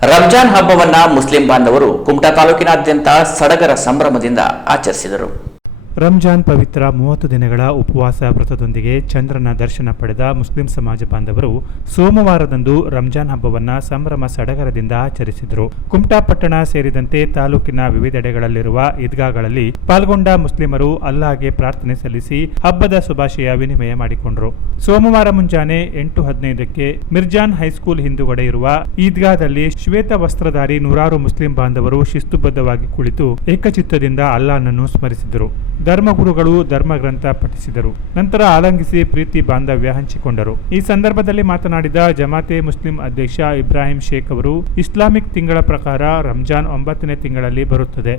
ರಂಜಾನ್ ಹಬ್ಬವನ್ನ ಮುಸ್ಲಿಂ ಬಾಂಧವರು ಕುಮಟಾ ತಾಲೂಕಿನಾದ್ಯಂತ ಸಡಗರ ಸಂಭ್ರಮದಿಂದ ಆಚರಿಸಿದರು. ರಂಜಾನ್ ಪವಿತ್ರ 30 ದಿನಗಳ ಉಪವಾಸ ವ್ರತದೊಂದಿಗೆ ಚಂದ್ರನ ದರ್ಶನ ಪಡೆದ ಮುಸ್ಲಿಂ ಸಮಾಜ ಬಾಂಧವರು ಸೋಮವಾರದಂದು ರಂಜಾನ್ ಹಬ್ಬವನ್ನು ಸಂಭ್ರಮ ಸಡಗರದಿಂದ ಆಚರಿಸಿದರು. ಕುಮಟಾ ಪಟ್ಟಣ ಸೇರಿದಂತೆ ತಾಲೂಕಿನ ವಿವಿಧೆಡೆಗಳಲ್ಲಿರುವ ಈದ್ಗಾಗಳಲ್ಲಿ ಪಾಲ್ಗೊಂಡ ಮುಸ್ಲಿಮರು ಅಲ್ಲಾಹ್ಗೆ ಪ್ರಾರ್ಥನೆ ಸಲ್ಲಿಸಿ ಹಬ್ಬದ ಶುಭಾಶಯ ವಿನಿಮಯ ಮಾಡಿಕೊಂಡರು. ಸೋಮವಾರ ಮುಂಜಾನೆ 8:15ಕ್ಕೆ ಮಿರ್ಜಾನ್ ಹೈಸ್ಕೂಲ್ ಹಿಂದುಗಡೆ ಇರುವ ಈದ್ಗಾದಲ್ಲಿ ಶ್ವೇತ ವಸ್ತ್ರಧಾರಿ ನೂರಾರು ಮುಸ್ಲಿಂ ಬಾಂಧವರು ಶಿಸ್ತುಬದ್ಧವಾಗಿ ಕುಳಿತು ಏಕಚಿತ್ತದಿಂದ ಅಲ್ಲಾಹನನ್ನು ಸ್ಮರಿಸಿದರು. ಧರ್ಮಗುರುಗಳು ಧರ್ಮಗ್ರಂಥ ಪಠಿಸಿದರು. ನಂತರ ಆಲಂಗಿಸಿ ಪ್ರೀತಿ ಬಾಂಧವ್ಯ ಹಂಚಿಕೊಂಡರು. ಈ ಸಂದರ್ಭದಲ್ಲಿ ಮಾತನಾಡಿದ ಜಮಾತೆ ಮುಸ್ಲಿಂ ಅಧ್ಯಕ್ಷ ಇಬ್ರಾಹಿಂ ಶೇಖ್ ಅವರು, ಇಸ್ಲಾಮಿಕ್ ತಿಂಗಳ ಪ್ರಕಾರ ರಂಜಾನ್ 9ನೇ ತಿಂಗಳಲ್ಲಿ ಬರುತ್ತದೆ.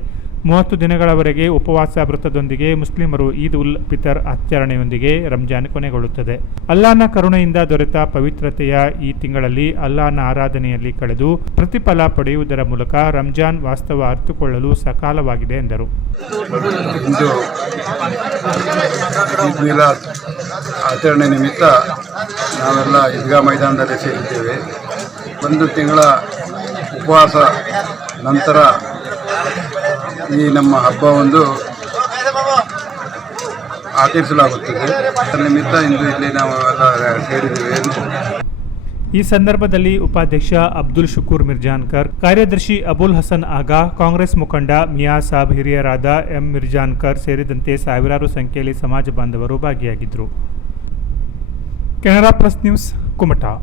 30 ದಿನಗಳವರೆಗೆ ಉಪವಾಸ ವ್ರತದೊಂದಿಗೆ ಮುಸ್ಲಿಮರು ಈದ್ ಉಲ್ ಫಿತರ್ ಆಚರಣೆಯೊಂದಿಗೆ ರಂಜಾನ್ ಕೊನೆಗೊಳ್ಳುತ್ತದೆ. ಅಲ್ಲಾಹನ ಕರುಣೆಯಿಂದ ದೊರೆತ ಪವಿತ್ರತೆಯ ಈ ತಿಂಗಳಲ್ಲಿ ಅಲ್ಲಾಹನ ಆರಾಧನೆಯಲ್ಲಿ ಕಳೆದು ಪ್ರತಿಫಲ ಪಡೆಯುವುದರ ಮೂಲಕ ರಂಜಾನ್ ವಾಸ್ತವ ಅರ್ಥಕೊಳ್ಳಲು ಸಕಾಲವಾಗಿದೆ ಎಂದರು. ಈದ್ ಮಿಲಾದ್ ಆಚರಣೆ ನಿಮಿತ್ತ ನಾವೆಲ್ಲ ಈದ್ಗಾ ಮೈದಾನದಲ್ಲಿ ಸೇರಿದ್ದೇವೆ. 1 ತಿಂಗಳ ಉಪವಾಸ ನಂತರ ಈ ನಮ್ಮ ಹಬ್ಬವೊಂದು ಆಚರಿಸಲಾಗುತ್ತದೆ. ಅದರ ನಿಮಿತ್ತ ಇಂದು ಇಲ್ಲಿ ನಾವು ಎಲ್ಲ ಸೇರಿದ್ದೇವೆ. ಈ ಸಂದರ್ಭದಲ್ಲಿ ಉಪಾಧ್ಯಕ್ಷ ಅಬ್ದುಲ್ ಶುಕೂರ್ ಮಿರ್ಜಾನ್ಕರ್, ಕಾರ್ಯದರ್ಶಿ ಅಬುಲ್ ಹಸನ್ ಆಗಾ, ಕಾಂಗ್ರೆಸ್ ಮುಖಂಡ ಮಿಯಾ ಸಾಬ್, ಹಿರಿಯರಾದ ಎಂ ಮಿರ್ಜಾನ್ಕರ್ ಸೇರಿದಂತೆ ಸಾವಿರಾರು ಸಂಖ್ಯೆಯಲ್ಲಿ ಸಮಾಜ ಬಾಂಧವರು ಭಾಗಿಯಾಗಿದ್ದರು. Canara plus news, Kumta.